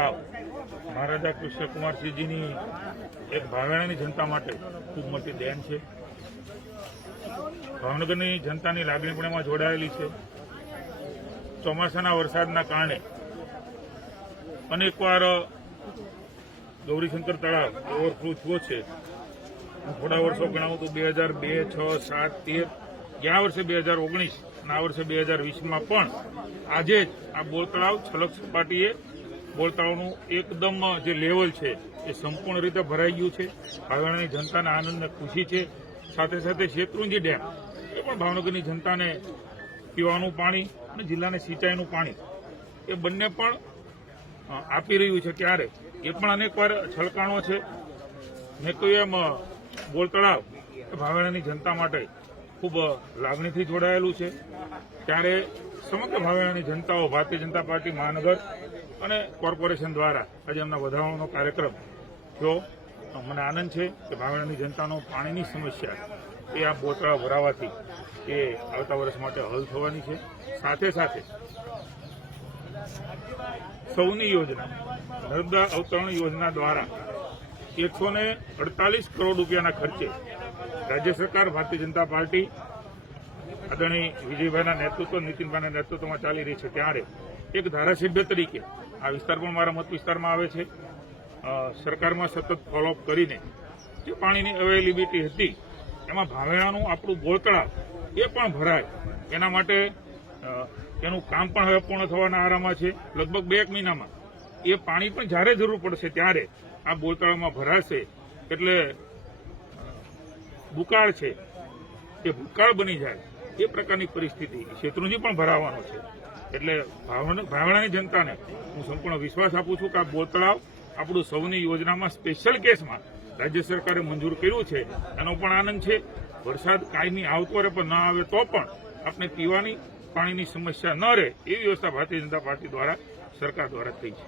મહારાજા કૃષ્ણકુમારસિંહજીની એક ભાવેણાની જનતા માટે ખૂબ મોટી દેન છે. ભાવનગરની જનતાની લાગણી પણ એમાં જોડાયેલી છે. ચોમાસાના વરસાદના કારણે અનેકવાર ગૌરીશંકર તળાવ ઓવરફ્લો થયો છે. થોડા વર્ષો ગણાવું તો બે હજાર બે, છ, સાત, તેર, ગયા વર્ષે બે હજાર ઓગણીસ અને આ વર્ષે બે હજાર વીસમાં પણ આજે જ આ બોર તળાવ છલક સપાટીએ બોર તળાવનું એકદમ જે લેવલ છે એ સંપૂર્ણ રીતે ભરાઈ ગયું છે. ભાવનાની જનતાને આનંદને ખુશી છે. સાથે સાથે શેત્રુંજી ડેમ એ પણ ભાવનગરની જનતાને પીવાનું પાણી અને જિલ્લાને સિંચાઈનું પાણી એ બંને પણ આપી રહ્યું છે ત્યારે. એ પણ અનેકવાર છલકાણો છે. મેં કહ્યું એમ અ, તળાવ ભાવેણાની જનતા માટે ખૂબ લાગણીથી જોડાયેલું છે. ત્યારે સમગ્ર ભાવેણાની જનતાઓ ભારતીય જનતા પાર્ટી મહાનગર અને કોર્પોરેશન દ્વારા આજે એમના વધારવાનો કાર્યક્રમ. જો મને આનંદ છે કે ભાવણાની જનતાનો પાણીની સમસ્યા એ આ બોર ભરાવાથી એ આવતા વર્ષ માટે હલ થવાની છે. સાથે સાથે સૌની યોજના, નર્મદા અવતરણ યોજના દ્વારા એકસો અડતાલીસ કરોડ રૂપિયાના ખર્ચે રાજ્ય સરકાર, ભારતીય જનતા પાર્ટી, આદરણીય વિજયભાઈના નેતૃત્વ, નીતિનભાઈના નેતૃત્વમાં ચાલી રહી છે. ત્યારે એક ધારાસભ્ય તરીકે. આ વિસ્તાર પણ મારા મત વિસ્તારમાં આવે છે. સરકારમાં સતત ફોલોઅપ કરીને જે પાણીની અવેલેબિલિટી હતી, એમાં ભાવેણાનું આપણું ગોળતળા એ પણ ભરાય. એના માટે એનું કામ પણ હવે પૂર્ણ થવાના આરામાં છે. લગભગ બે એક મહિનામાં એ પાણી પણ જ્યારે જરૂર પડશે ત્યારે આ બોલતળામાં ભરાશે. એટલે ભૂકાળ છે. એ ભૂતકાળ બની જાય. એ પ્રકારની પરિસ્થિતિ શેત્રુંજી પણ ભરાવાનો છે. એટલે ભાવણાની જનતાને હું સંપૂર્ણ વિશ્વાસ આપું છું કે આ બોતળાવ આપણું સૌની યોજનામાં સ્પેશિયલ કેસમાં રાજ્ય સરકારે મંજૂર કર્યું છે. એનો પણ આનંદ છે. વરસાદ કાયમી આવતો રહે પણ ન આવે તો પણ આપણે પીવાની પાણીની સમસ્યા ન રહે એવી વ્યવસ્થા ભારતીય જનતા પાર્ટી દ્વારા સરકાર દ્વારા થઈ છે.